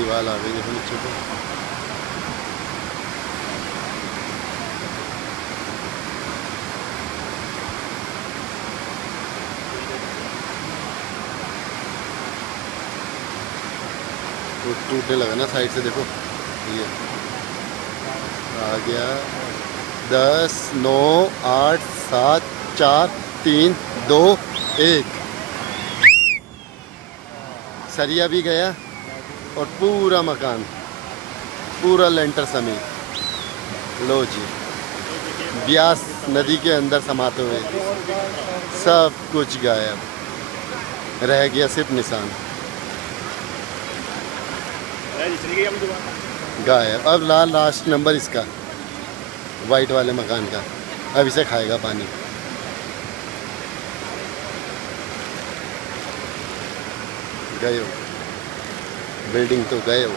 दीवार आ गई देखो नीचे को। तो टूटने लगा ना साइड से, देखो ये आ गया। 10 9 8 7 4 3 2 1। सरिया भी गया और पूरा मकान, पूरा लेंटर समेत। लो जी, ब्यास नदी के अंदर समाते हुए सब कुछ गायब, रह गया सिर्फ निशान। गायब। अब लास्ट नंबर इसका, वाइट वाले मकान का। अब इसे खाएगा पानी। गए हो, बिल्डिंग तो गए हो।